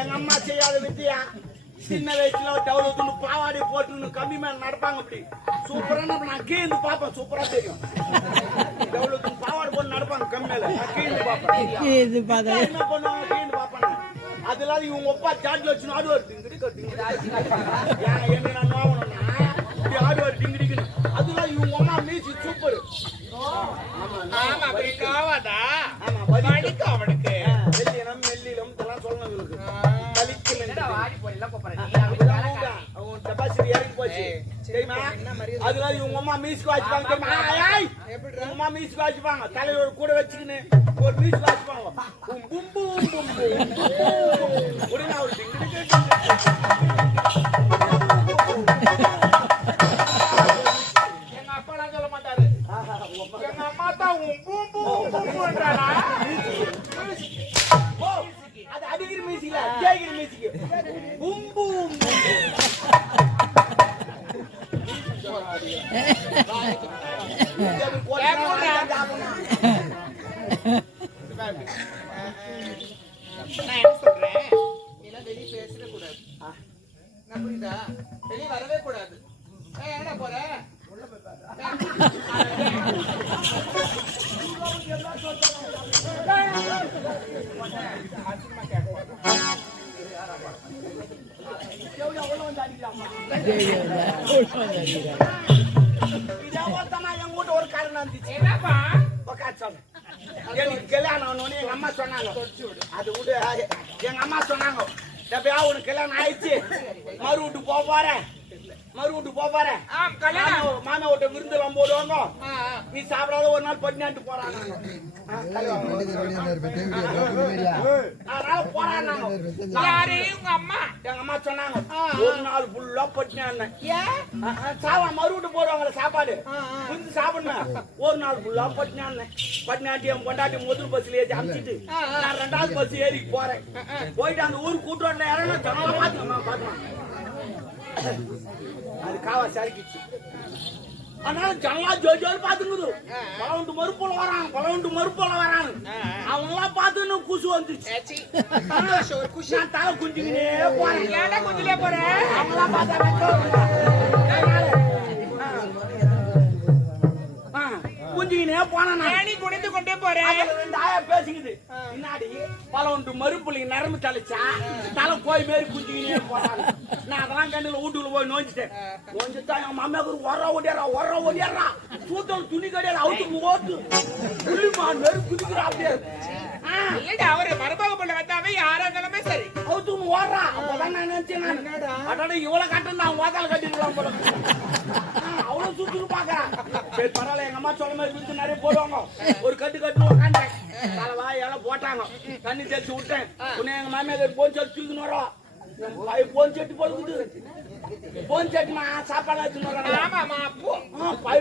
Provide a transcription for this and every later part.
எங்க அம்மா செய்யாத வித்தியா சின்ன வயசுல டவுலுக்கு பாவாடி போட்டு கம்மி மேல நடப்பாங்க அப்படி சூப்பரா நான் கீழ்ந்து பாப்பேன் சூப்பரா தெரியும் டவுலுக்கு பாவாடி போட்டு நடப்பாங்க கம்மி மேல நான் கீழ்ந்து பாப்பேன் என்ன பண்ணுவாங்க கீழ்ந்து பாப்பேன் அதெல்லாம் இவங்க அப்பா சாட்ல வச்சு ஆடுவார் டிங்கிடி என்ன நான் நோவணும்னா இப்படி ஆடுவார் டிங்கிடிக்குன்னு அதெல்லாம் இவங்க அம்மா மீசி சூப்பர் ஆமா காவாதா ஆமா வலிக்கு அவனுக்கு வெள்ளினம் மெல்லிலம் இதெல்லாம் சொல்லணும் இவங்களுக்கு அதனால இவங்க அம்மா மீசுக்கு வச்சுப்பாங்க அம்மா மீசுக்கு வச்சுப்பாங்க தலையோட கூட வச்சுக்கின்னு ஒரு மீசுக்கு வச்சுப்பாங்க உடனே அவர் எங்க அப்பா சொல்ல மாட்டாரு எங்க அம்மா தான் அது அடிக்கிற மியூசிக்ல ஜெயிக்கிற மியூசிக் பூம் பூம் நான் என்ன சொல்றேன் வெளியே பேசவே கூடாது நான் புரியுதா வெளியே வரவே கூடாது என்னடா போற ஒரு காரணம் இருந்துச்சு என்னப்பா எனக்கு கல்யாணம் எங்க அம்மா சொன்னாங்க அது விடு எங்க அம்மா சொன்னாங்க எப்பயா உனக்கு கல்யாணம் ஆயிடுச்சு மறு வீட்டுக்கு போக போறேன் மாமா விட்ட விருந்து எல்லாம் போடுவாங்க நீ சாப்பிடாத ஒரு நாள் பட்டினாட்டு போறாங்க எங்க அம்மா சொன்னாங்க ஒரு நாள் ஃபுல்லா பட்டினா சாவா மறுவிட்டு போடுவாங்க சாப்பாடு விருந்து சாப்பிடணும் ஒரு நாள் ஃபுல்லா பட்டினாட்டி என் கொண்டாட்டி முதல் பஸ்ல ஏறி அமிச்சிட்டு நான் 2வது பஸ் ஏறி போறேன் போயிட்டு அந்த ஊர் கூட்டோட்ல இறங்க ஜனமா பாத்துக்கலாம் அது காவா சரிக்கிச்சு அதனால ஜனலா ஜோஜோல் பாத்துக்குது பலவுண்டு மறுப்போல வராங்க அவங்க எல்லாம் பார்த்து குசு வந்துச்சு நான் தலை குஞ்சுக்கினே போறேன் அவங்களாம் குஞ்சுக்கினே போனா குடிந்து கொண்டே போறேன் 2 ஆயா பேசிக்குது முன்னாடி பலவுண்டு மறுப்புள்ளிங்க நரம்பு தலைச்சா தலை கோய் மாரி குஞ்சுக்கினே போறாங்க நான் அதெல்லாம் கண்ணுல வீட்டுக்குள்ள போய் நோஞ்சிட்டேன் என் மாமியாக்கு ஓடியாரா சூத்தம் துணி கடையில அவுத்து ஓட்டு புள்ளிமா நெரு குதிக்கிறா அப்படியே அவரு மருமக பண்ண வந்தாவே யாராங்களுமே சரி அவுத்து ஓடுறா அப்பதான் நான் நினைச்சேன் அதோட இவ்வளவு கட்டு நான் ஓதால கட்டிருக்கலாம் போல அவ்வளவு சுத்துன்னு பாக்குறான் சரி பரவாயில்ல எங்க அம்மா சொல்ல மாதிரி விருந்து நிறைய போடுவாங்க ஒரு கட்டுன்னு உட்காந்தேன் தலைவா எல்லாம் போட்டாங்க தண்ணி தெளிச்சு விட்டேன் உன்னை எங்க மாமியார் போன் சொல்லி தூக்கின்னு வரோம் போன் செட்டு போடுது போன் செட்டுமா சாப்பாடு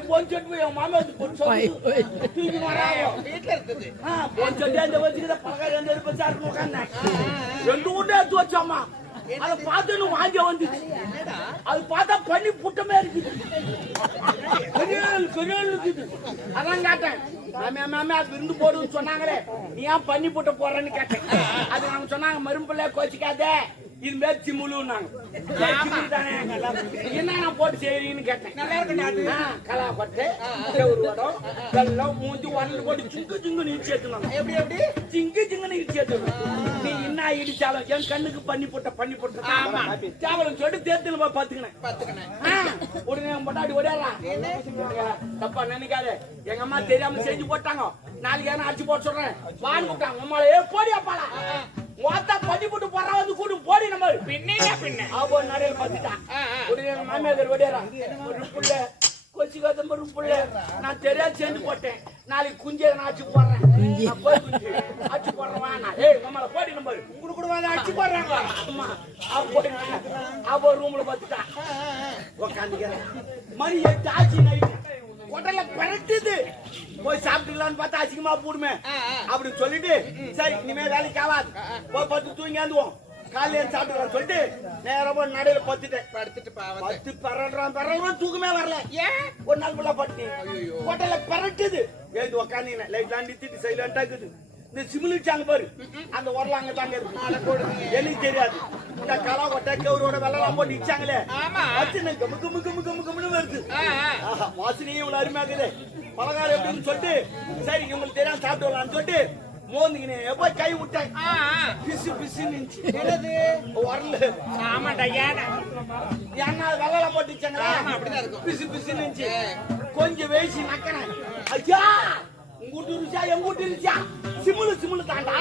போன் செட்டு என் மாமியார் தூக்கி வராங்க வீட்டுல இருக்குது போன் செட்டு அந்த வச்சுக்கிட்ட பழக்கம் எந்த பச்சா இருக்கு உட்காந்தேன் 2 வீட்டை எடுத்து வச்சோம்மா அதை பார்த்து வாங்க வந்துச்சு அது பார்த்தா பண்ணி புட்டமே இருக்குது அதான் கேட்டேன் மாமே அது விருந்து போடுன்னு சொன்னாங்களே நீ ஏன் பண்ணி புட்ட போறேன்னு கேட்டேன் அது நாங்க சொன்னாங்க மரும்பிள்ளை கோச்சிக்காதே இது மேய்ச்சி முழுனாங்க என்ன நான் போட்டு செய்யறீங்கன்னு கேட்டேன் நல்லா இருக்கு கலாப்பட்டு ஒரு வடம் வெள்ளம் மூஞ்சி உடனே போட்டு சிங்கு நீச்சு ஏத்துனாங்க எப்படி சிங்கு நீச்சு ஏத்துனாங்க நீ என்ன இடிச்சாலும் என் கண்ணுக்கு பண்ணி போட்ட சாவலம் சொல்லிட்டு தேர்தல் போய் பாத்துக்கினேன் உடனே பொட்டாடி ஓடியாரலாம் தப்பா நினைக்காத எங்க அம்மா தெரியாம செஞ்சு போட்டாங்க நாளைக்கு ஏன்னா அடிச்சு போட்டு சொல்றேன் வான்னு கூப்பிட்டாங்க அம்மால போடியாப்பாளா ஓத்தா பண்ணி போட்டு போறா வந்து கூட்டு போடி நம்ம பின்ன ஆபோ நடையில பாத்துட்டான் உடனே எங்க மாமியார் ஓடியாரான் ஒரு புள்ள கொச்சிக்காத ஒரு புள்ள நான் தெரியாது சேர்ந்து போட்டேன் நாளைக்கு குஞ்சை நான் அடிச்சு போடுறேன் அடிச்சு போடுறேன் நம்மள போடி நம்ம உங்களுக்கு கூட வந்து அடிச்சு போடுறாங்க அம்மா ஆபோ ரூம்ல பாத்துட்டான் உக்காந்துக்கிறேன் மணி 8 ஆச்சு நைட்டு ஹோட்டல்ல பரட்டுது போய் சாப்பிட்டுக்கலான்னு பார்த்தா அசிங்கமா போடுமே அப்படி சொல்லிட்டு சரி இனிமே வேலைக்கு ஆகாது போய் பத்து தூங்கியாந்துவோம் காலையில சாப்பிட்டுக்கலாம் சொல்லிட்டு நேரம் போய் நடையில பத்து பரடுறான் தூக்கமே வரல ஏன் ஒரு நாள் ஃபுல்லா பட்டு ஹோட்டல்ல பரட்டுது எழுந்து உக்காந்தீங்க லைட் லாண்டி திட்டு சைலண்டா இருக்குது இந்த சிமிலிச்சாங்க பாரு அந்த உரல அங்க தாங்க இருக்கு எனக்கு தெரியாது இந்த கலா கொட்டை கவுரோட வெள்ளலாம் போட்டு இச்சாங்களே வாசனை கமு கமு கமு கமு கமுன்னு வருது வாசனையே இவ்வளவு அருமையா இருக்குது பலகாரம் எப்படின்னு சொல்லிட்டு சரி இவங்களுக்கு தெரியாம சாப்பிட்டு வரலாம்னு சொல்லிட்டு மோந்துக்கினே எப்ப கை விட்டேன் பிசு பிசுன்னு வரல ஆமாண்டா ஏன்னா வெள்ளல போட்டு இச்சாங்களா பிசு பிசுன்னு கொஞ்சம் வேசி நக்கிறேன் ஐயா உங்கூட்டு இருச்சா எங்கூட்டு இருச்சா சிமுலு தாண்டா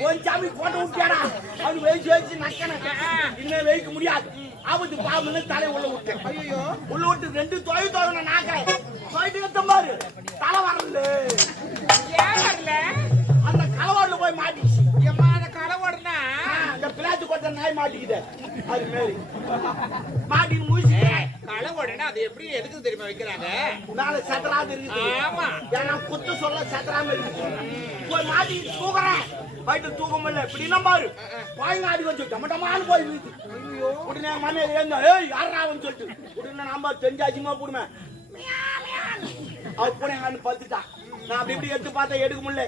கொஞ்சம் சாமி போட்ட விட்டியாடா அவனு வேசி நக்கணும் இனிமே வைக்க முடியாது ஆபத்து பாம்புன்னு தலை உள்ள விட்டேன் ஐயோ உள்ள விட்டு 2 தொழில் நாக்கிறேன் போயிட்டு பாரு தலை வரல ஏன் வரல அந்த கலவாடுல போய் மாட்டிச்சு ஏம்மா அந்த கலவாடுனா அந்த பிளாத்து கொட்ட நாய் மாட்டிக்கிது அது மேரி மாட்டின்னு மூசி கலவாடுனா அது எப்படி எதுக்கு தெரியுமா வைக்கிறாங்க மேல சத்தராது இருக்குது ஆமா ஏன்னா குத்து சொல்ல சத்தராம இருக்கு போய் மாட்டிட்டு தூக்குறேன் போயிட்டு தூக்க முடியல இப்படின்னா பாரு பாய் மாடி கொஞ்சம் டமட்டமானு போய் வீட்டு உடனே மாமே ஏங்க ஏய் யாராவன்னு சொல்லிட்டு உடனே நாம தெரிஞ்சாச்சுமா போடுமே அவ போன எங்க பத்துட்டா நான் அப்படி இப்படி எடுத்து பார்த்தா எடுக்க முடியல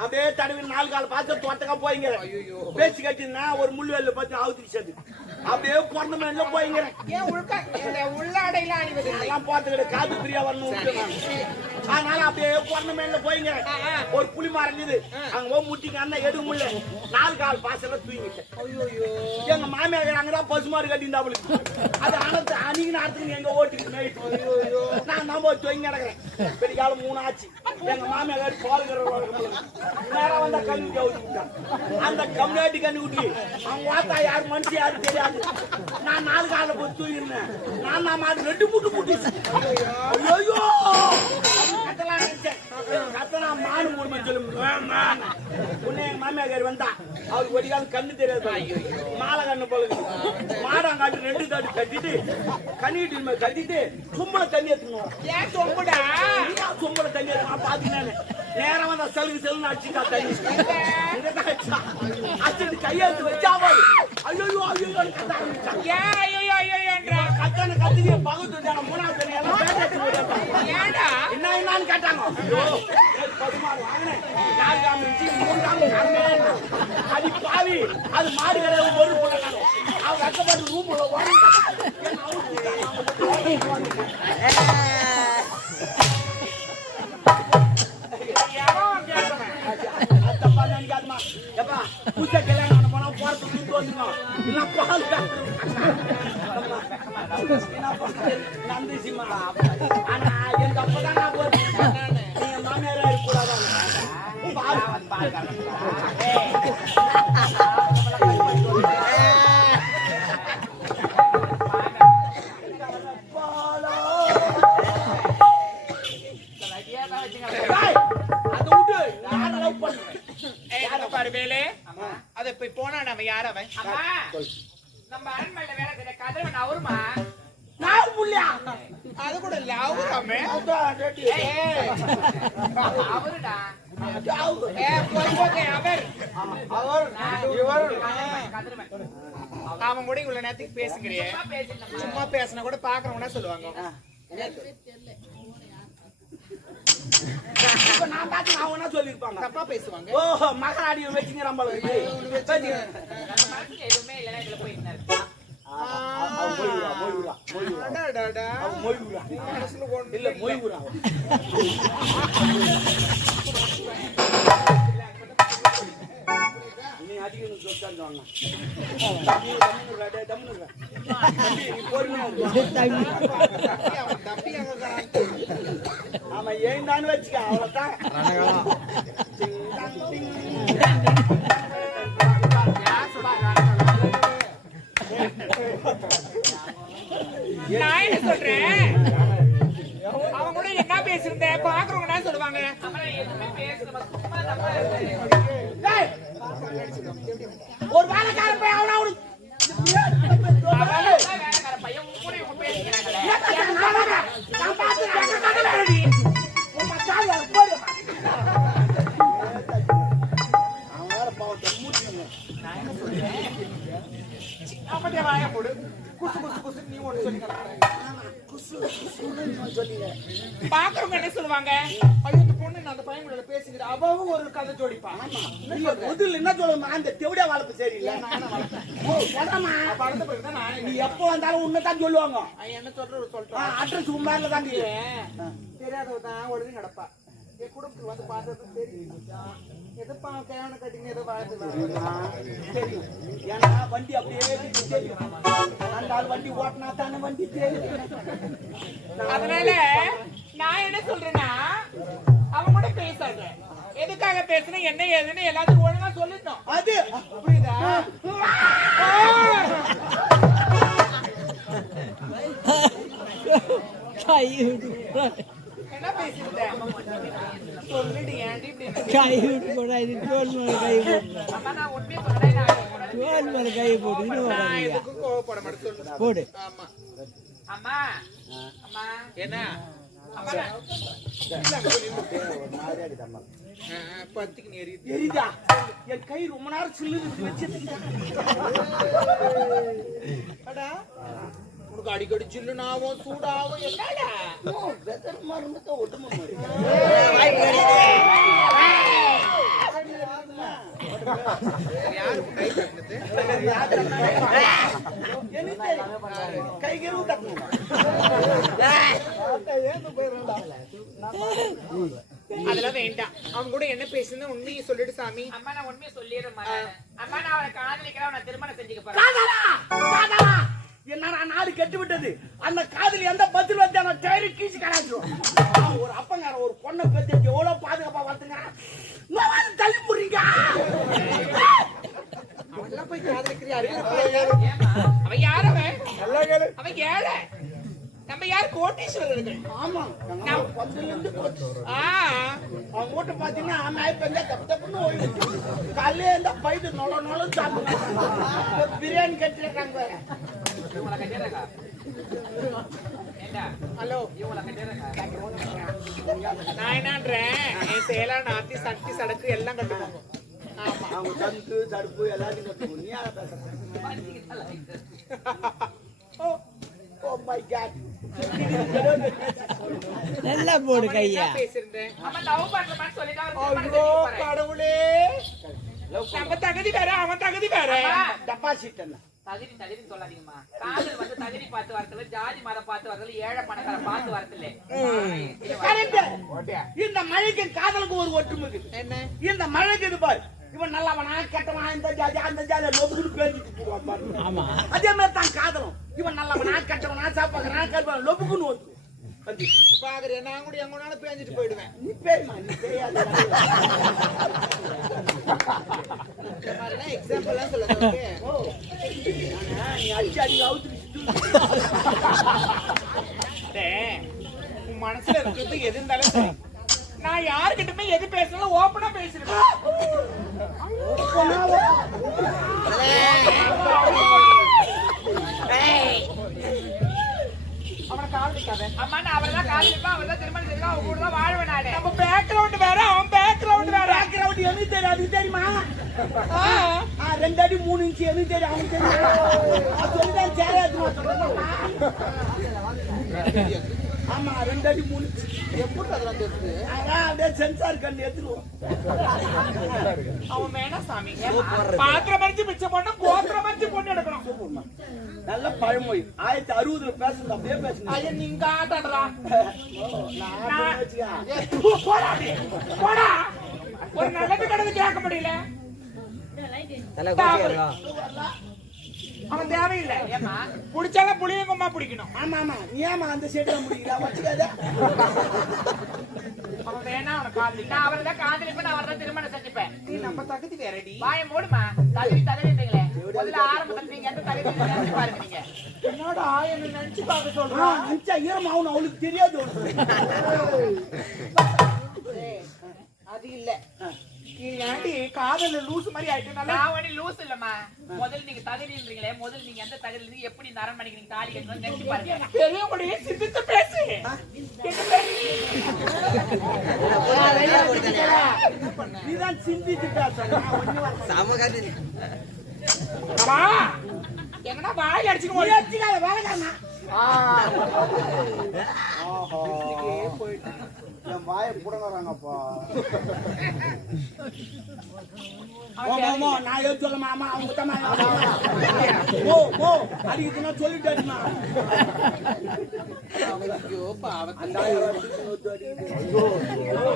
அப்படியே தடவி 4 கால் பார்த்து தோட்டக்கா போயிங்க பேச்சு கட்டினா ஒரு முள்ளுவேல பார்த்து அவுத்துக்கு சேர்த்து அப்படியே பிறந்த மேல போயிங்க ஏன் உள்ளாடையில அணிவது எல்லாம் பார்த்துக்கிட்டு காது பிரியா வரணும் அதனால அப்படியே பிறந்த மேல போயிங்க ஒரு புளி மரம் இருந்தது அங்க போய் முட்டிங்க அண்ணன் எடுக்க முடியல 4 கால் பாசல தூங்கிட்டேன் எங்க மாமியார் அங்கதான் பசுமாறு கட்டியிருந்தா அவளுக்கு அது அனத்து அணிக்கு நேரத்துக்கு எங்க ஓட்டிக்கு நைட்டு நான் நம்ம தொங்கி கிடக்குறேன் பெரிய காலம் 3 ஆச்சு எங்க மாமியார் பாலுகிற நேரம் வந்தா கண்ணு ஊட்டி விட்டான் அந்த கம்யூனிட்டி கண்ணு ஊட்டி அவங்க வாத்தா யாரு மனுஷன் யாரும் தெரியாது நான் 4 கால போய் தூங்கிருந்தேன் நான் மாடு 2 முட்டு ஐயோ கத்தலாம் நினைச்சேன் கத்தனா மாடு மூணு சொல்லும் உன்னை எங்க மாமியார் வந்தா அவருக்கு ஒரு காலம் கண்ணு தெரியாது மாலை கண்ணு போல மாடாங்காட்டு 2 தாடி கட்டிட்டு கண்ணிட்டு கட்டிட்டு சும்பளை தண்ணி எடுத்துக்கணும் ஏன் சொம்புடா சும்பளை தண்ணி எடுத்துக்கணும் பாத்தீங்கன்னா நேரம் வந்தா செலுன்னு அடிச்சுட்டா தண்ணி அடிச்சுட்டு கையெழுத்து வச்சா ஐயோ ஐயோ ஏன் ஐயோ ஐயோன்ற கத்தனை கத்திரியை பகுத்து 3ஆவது தண்ணி எல்லாம் ஏன்டா என்னன்னு கேட்டாங்க பசுமாடு வாங்கினேன் 4 காமி 3 காமி அது பாவி அது மாடு கடை ஒரு போட்டாங்க அவங்க கஷ்டப்பட்டு ரூம் உள்ள எப்பா பூச்சை கல்யாணம் போனா போறதுக்கு நந்திசிமா ஆனா எங்க அப்பதான் நான் போறேன் நீங்க மாமியாரா இருக்கக்கூடாது அது போய் போனா நம்ம யார் அவன் நம்ம அரண்மனையில வேலை செய்யற கதிரவன் அவருமா நான் புள்ளியா அது கூட இல்ல அவருமே அவருடா அவன் கூட இவ்வளவு நேரத்துக்கு பேசுகிறியே சும்மா பேசினா கூட பாக்குறவங்க சொல்லுவாங்க நான் பார்த்து அவங்க சொல்லிருப்பாங்க தப்பா பேசுவாங்க ஓஹோ மகராடி வச்சுங்க நம்ம எதுவுமே இல்லைன்னா இதுல போய் இல்ல மொய்வுரா நீ அடிக்கணும் சொல்லிட்டாங்க ஆமா ஏன் தான் வச்சுக்க அவ்வளவுதான் நான் என்ன சொல்றேன் அவன் கூட என்ன பேசிருந்தேன் பாக்குறவங்க என்ன சொல்லுவாங்க ஒரு வேலைக்காரன் போய் அவனா பையன் கூட இவங்க பேசுகிறாங்களே அப்படியே வாய போடு. குசு குசு குசு நீ ஒண்ணு சொல்லி கிடக்குற. பாக்குறவங்க என்ன சொல்லுவாங்க? ஐயோ இந்த பொண்ணு நான் அந்த பையன் கூட பேசிக்கிறேன். அவவும் ஒரு கதை ஜோடிப்பா. முதல்ல என்ன சொல்லுமா அந்த தெவடியா வளர்ப்பு சரியில்லை. படத்தை பிறகுதான் நான் நீ எப்போ வந்தாலும் உன்னதான் சொல்லுவாங்க. என்ன சொல்ற சொல்லிட்டோம். அட்ரஸ் உண்மையில தான் தெரியாதவ தான் ஒழுங்கு நடப்பா. என் குடும்பத்துக்கு வந்து பார்த்தது தெரியும். எதுப்பா கேவன கட்டிங்க ஏதோ வாழ்த்து தெரியும். ஏன்னா வண்டி அப்படியே தெரியும். அந்த ஆள் வண்டி ஓட்டினா தானே வண்டி தெரியும். அதனால நான் என்ன சொல்றேன்னா அவங்க கூட பேசாத. எதுக்காக பேசணும் என்ன ஏதுன்னு எல்லாத்துக்கும் ஒழுங்கா சொல்லிட்டோம். அது புரியுதா? என்ன பேசிட்டேன் சொல்லிட்டு ஏன்டி இப்படி கை விட்டு போடா இது தோல் மேல கை போடு அம்மா நான் உண்மையை சொல்றேன். தோல் மேல கை போடு இன்னும் நான் எதுக்கும் கோவப்பட மாட்டேன் சொல்லு. போடு ஆமா அம்மா அம்மா என்ன அம்மா பத்துக்கு நீ எரிதா என் கை ரொம்ப நேரம் சில்லு வச்சு உனக்கு அடிக்கடி சில்லுனாவும் சூடாவும் என்னடா மருந்து ஒட்டுமா கை கருவு தட்டணும். அதெல்லாம் வேண்டாம். அவன் கூட என்ன பேசுன்னு உண்மையை சொல்லிட்டு சாமி. அம்மா நான் உண்மையை சொல்லிடுறேன். அம்மா நான் அவனை காதலிக்கிறேன். அவனை திருமணம் செஞ்சுக்க போறேன். என்னடா நாடு கெட்டு விட்டது. அந்த காதலி எந்த பத்தில் வந்து அவன் டயரு கீச்சு கடாச்சும். ஒரு அப்பங்கார ஒரு பொண்ணை பேசி எவ்வளவு பாதுகாப்பா வளர்த்துங்கிறான். தள்ளி போடுறீங்க. அவெல்லாம் போய் காதலிக்கிறியா? அவன் யார்? அவன் ஏழை. நம்ம யார் கோட்டீஸ்வரர்கள். ஆமா அவன் மூட்டை பாத்தீங்கன்னா நாய் பெஞ்சா தப்பு தப்புன்னு ஓய்வு. காலையில இருந்தா பைது நொல நொல சாப்பிடுவாங்க. பிரியாணி கட்டிருக்காங்க. ஹலோ நான் என்னன்றேன் என் சேலா நாத்தி சக்தி சடக்கு எல்லாம் கட்டுவாங்க. ஆமா அவங்க சந்து சடுப்பு எல்லாத்தையும் கட்டுவோம். நீ யார பேசுற? Oh my God. நல்லா போடு கையா பேசிருந்தேன். கடவுளே நம்ம தகுதி வேற அவன் தகுதி வேற. டெபாசிட் என்ன தகுதி சொல்லாதீங்கம்மா. காதல் வந்து தகுதி பார்த்து வரதுல ஜாதி மதம் பார்த்து வரதுல ஏழை பணக்கார பார்த்து வரதுல இந்த மழைக்கு காதலுக்கு ஒரு ஒற்றுமை என்ன? இந்த மழைக்கு இது பாரு இவன் நல்லவனா கெட்டவனா இந்த ஜாதி அந்த ஜாதி லொபுக்குன்னு பேசிட்டு போவான். ஆமா அதே மாதிரி தான் காதலும். இவன் நல்லவனா கெட்டவனா சாப்பாக்குறான் கருப்பான் லொபுக்குன்னு ஓட்டு பாக்குறேன். நான் கூட எங்கனாலும் பேஞ்சிட்டு போயிடுவேன். நீ பேருமா நீ தெரியாது. எக்ஸாம்பிள் சொல்லுங்க. நீ அடிச்சு அடி அவுத்து உன் மனசுல இருக்கிறது எது இருந்தாலும் சரி. நான் யாருக்கிட்டுமே எது பேசணும் ஓப்பனா பேசிருக்கேன். அவனை காதலிக்காத. அம்மா நான் அவர்தான் காதலிப்பேன். அவர்தான் திருமணம் செய்யணும். அவங்க கூட தான் வாழ்வேன் நானு. நம்ம பேக்ரவுண்ட் வேற அவன் பேக்ரவுண்ட் வேற. பேக்ரவுண்ட் எனக்கு தெரியாது தெரியுமா? 2 அடி 3 இன்ச்சு எனக்கு தெரியும். அவனுக்கு தெரியும். சொல்லிதான் சேராது. ஆமா 2 அடி 3 இன்ச்சு. எப்படி அதெல்லாம் தெரியுது? அப்படியே சென்சார் கண்ணு எடுத்துருவோம். அவன் வேணா சாமி. பாத்திரம் மறிச்சு மிச்சம் பண்ண கோத்திரம் மறிச்சு பொண்ணு எடுக்கணும். நல்ல பழமொழி. 1960 பேசுறது அப்படியே பேசுங்க. ஐயா நீங்க ஆட்டாடுறா. போடா ஒரு நல்லது கடந்து கேட்க முடியல. அவன் தேவையில்லை. புடிச்சாலும் புளியங்கம்மா பிடிக்கணும். ஆமா ஆமா நீ ஏமா அந்த சைடுல முடியல வச்சுக்காத. அவன் வேணா அவனை காதலி. நான் அவர்தான் காதலிப்பேன். நான் அவர்தான் திருமணம் செஞ்சுப்பேன். நீ நம்ம தகுதி வேறடி. வாயை மூடுமா. தகுதின்றீங்களே முதல்ல ஆரம்பத்துல நீங்க எந்த தகுதி நினைச்சு பாருங்க. நீங்க என்னடா என்ன நினைச்சு பார்க்க சொல்றான். அஞ்சா ஈரமாவும் அவளுக்கு தெரியாது. அது இல்ல ஏன்டி காதல லூசு மாதிரி ஆயிட்டு. நான் ஒண்ணு லூஸ் இல்லம்மா. முதல்ல நீங்க தகுதின்றீங்களே முதல்ல நீங்க எந்த தகுதியில இருந்து எப்படி இந்த அரண்மனைக்கு நீங்க தாலி கட்டணும்னு நினைச்சு பாருங்க. பெரியவங்களுடைய சிந்தித்து பேசு. நீதான் சிந்திச்சு பேசணும். அம்மா எங்கடா வாய் அடிச்சுட்டு ஓடி அடிச்சுக்காத வேலைக்காரனா என் வாயை புடங்குறாங்கப்பா. நான் எது சொல்ல மாமா அவங்க ஓ அடிக்குதுன்னா சொல்லிட்டேன்னா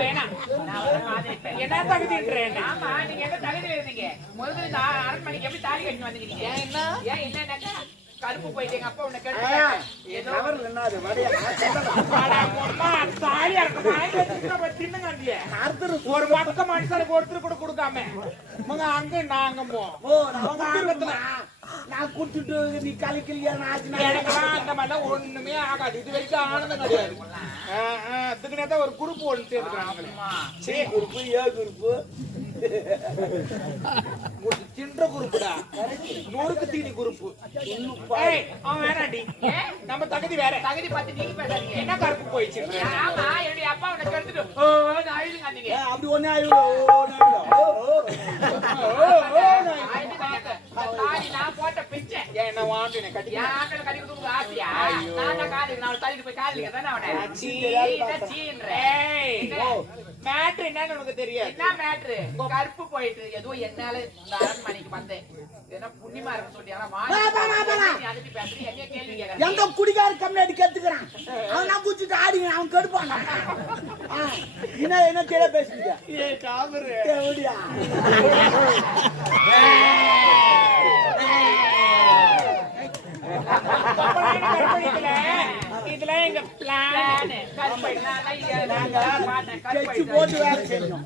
வேணாம் நான் அவரை காதலிப்பேன். என்ன தகுதின்றேன் ஆமா நீங்க எந்த தகுதியில இருந்தீங்க? முதல்ல இந்த அரண்மனைக்கு எப்படி தாலி கட்டி வந்தீங்க நீங்க? ஏன் என்னன்னாக்கா கருப்பு போயிட்டு எங்க அப்பா உன்னை கேட்டு ஏதோ ஒரு பக்க மனுஷனுக்கு ஒருத்தர் கூட கொடுக்காம அங்க நாங்க நான் குடுத்துட்டு நீ கலைக்கலையா எனக்கெல்லாம் அந்த மாதிரிலாம் ஒண்ணுமே ஆகாது. இது வரைக்கும் ஆனந்தம் கிடையாது. அதுக்குனே ஒரு குரூப் ஒன்று சேர்ந்துக்கிறாங்க. குரூப்பு ஏ குரூப்பு சின்ற குரூப்புடா, நூறுக்கு தீனி குரூப்பு. அவன் வேணாண்டி, நம்ம தகுதி வேற. தகுதி பார்த்து நீங்க பேசாதீங்க. என்ன கருப்பு போயிடுச்சு? ஆமா என்னுடைய அப்பா உன்னை கெடுத்துட்டு அழுதுங்க நீங்க. அப்படி ஒண்ணே தாலி நான் போட்ட பிச்சை என்ன வாண்டு கட்டி என் ஆட்டல கட்டி கொடுக்க ஆசையா? நான் காது நான் தள்ளிட்டு போய் காதலிக்க தானே அவனை மேட்ரு என்னன்னு உனக்கு தெரியாது. என்ன மேட்ரு? கருப்பு போயிட்டு ஏதோ என்னால இந்த அரண்மனைக்கு வந்தேன். ஏன்னா புண்ணியமா இருக்கு சொல்லி அதுக்கு பேசுறேன். என்ன கேள்வி கேட்கறேன்? எங்க குடிகார கம்யூனிட்டி கேட்டுக்கிறான் அவன் நான் குடிச்சிட்டு ஆடிங்க அவன் கெடுப்பான். என்ன தெரிய பேசுறீங்க? இதுல எங்க பிளான் கட்சி போட்டு வேலை செய்யணும்.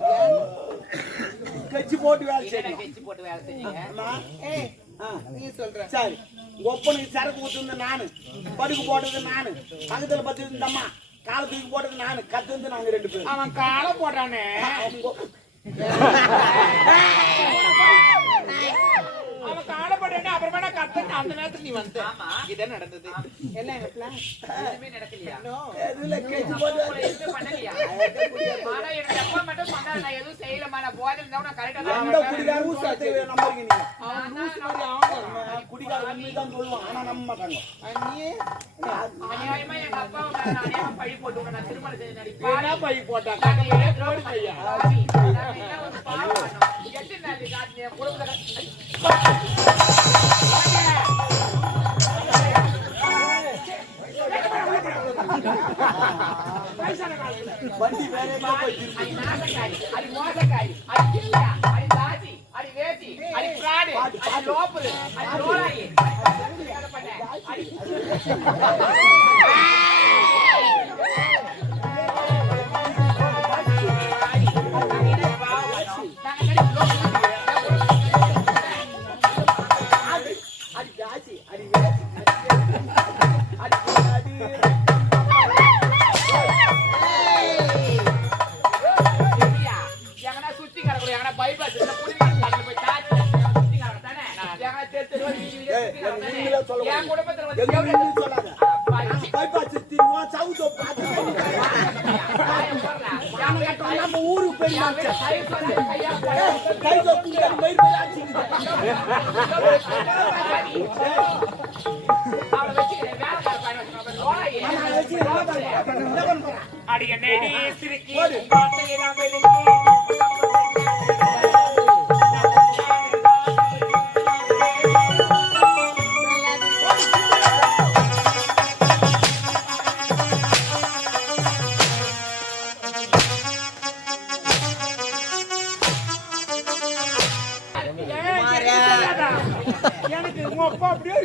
கட்சி போட்டு வேலை செய்யணும். கெச்சி போட்டு வேலை செஞ்சீங்க. நீ சொல்ற சரி ஒப்பனுக்கு சரக்கு ஊத்துந்து நானு, படுக்கு போட்டது நானு, பக்கத்துல பத்து இந்த அம்மா, கால தூக்கி போட்டது நானு, கத்து வந்து நாங்க 2 பேரும். அவன் காலை போட்டானே, அவன் காலை போட்டானே. அப்புறமா நான் கத்தேன். அந்த நேரத்துக்கு நீ வந்து இதான் நடந்தது. எல்லாம் எங்க பிளான் எதுவுமே நடக்கலையா? எதுல கட்சி போட்டு வேலை எதுவும் பண்ணலையா? ஆனா எனக்கு அப்பா மட்டும் பண்ணா நான் எதுவும் செய்யலமா. நான் போதை இருந்தா நான் கரெக்டா எந்த குடிகார ஊசாத்தை நம்புறீங்க நீங்க? அவன் குடிகார உண்மைதான் சொல்லுவான், ஆனா நம்ப மாட்டாங்க. அநியாயமா எங்க அப்பா அநியாயமா பழி போட்டு நான் திருமணம் செய்து நடிப்பேன். என்ன பை போட்டா பையா வண்டி வேற எங்க போய் அது மோசக்காரி, அது கில்லியா, அது தாசி, அது வேசி, அது பிராடு, அது லோப்பரு, அது லோலாயி, எனக்கு உங்க அப்பா அப்படியே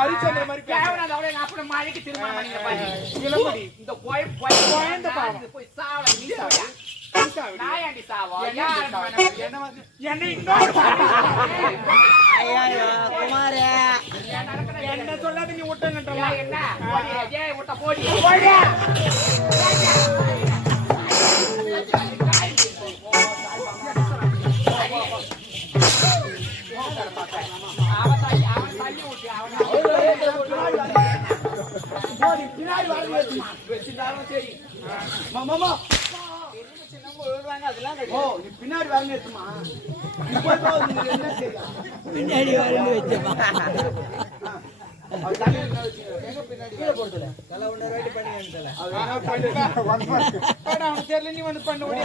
அரிச்சந்திர மாதிரி அப்புறம் மழைக்கு திருமணம் பண்ணிக்கிறேன். இளமதி இந்த போய் குழந்தை பாவம். போய் சாவ நீ சாவியா? நாயாண்டி சாவா? என்ன இன்னொரு குமாரே என்ன சொல்லாத நீ விட்டுங்கன்றா என்ன ஏன் விட்ட போடி பின்னாடி வரணுமா? என்ன செய்யும்? பின்னாடி வரண்டு வச்சமா அவர் தலையில என்ன வச்சுக்கிறாரு? எங்க பின்னாடி கீழே போடுறதுல தலை ஒன்று ரெடி பண்ணி வந்துட்டல அவனுக்கு தெரியல நீ வந்து பண்ண ஓடி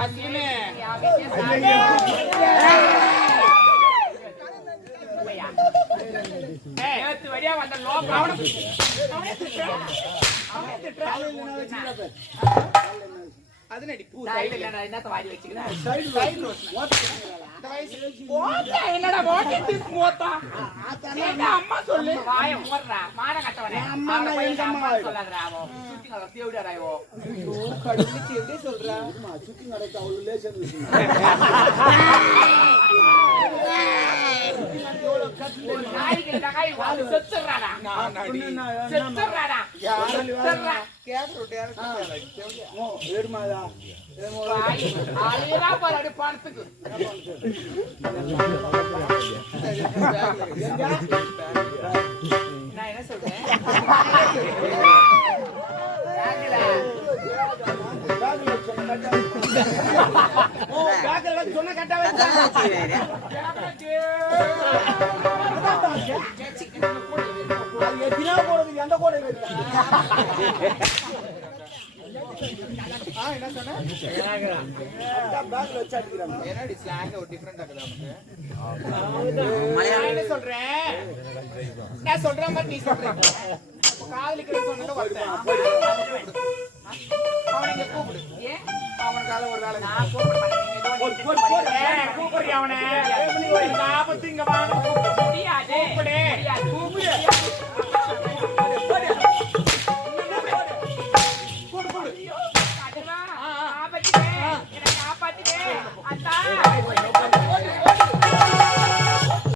அசீனே நேத்து வழியா வந்த லோகம் அவனை தலையில என்ன வச்சுக்கிறாரு? அது நடி பூ சைடுல இல்ல நான் என்னத்த வாரி வச்சுக்கிறேன் சைடு ஓட்டு போட்டா என்னடா போட்டு போட்டா அம்மா சொல்லு வாய மூடுறா மான கட்டவனே அம்மா நான் எங்க அம்மா சொல்லாதடா அவோ சுத்தி நல்லா தேவடிடா இவோ கடவுளுக்கு எப்படி சொல்றா அம்மா சுத்தி நடக்க அவ்வளவு லேசா இருக்கு. ஒரு நாய்க்கு டகாய் வாது செத்துறாடா செத்துறாடா செத்துறா ஓ ஏறுமாடா ஆளேடா பாரு பணத்துக்கு நான் என்ன சொல்றேன் சொன்ன கட்டா வச்சா எத்தனா போறது எந்த கூட என்ன சொன்ன பேக்ல வச்சு அடிக்கிறாங்க. என்னடி ஸ்லாங் ஒரு டிஃபரெண்டா இருக்குதா உனக்கு நான் என்ன சொல்றேன் நான் சொல்ற மாதிரி நீ சொல்ற காதலிக்கிற சொன்னது வரேன் அவனை இங்க கூப்பிடு ஏன் அவனுக்காக ஒரு வேலை நான் கூப்பிடுறேன் கூப்பிடுறி அவனை ஆபத்து இங்க வாங்க முடியாது கூப்பிடு கூப்பிடு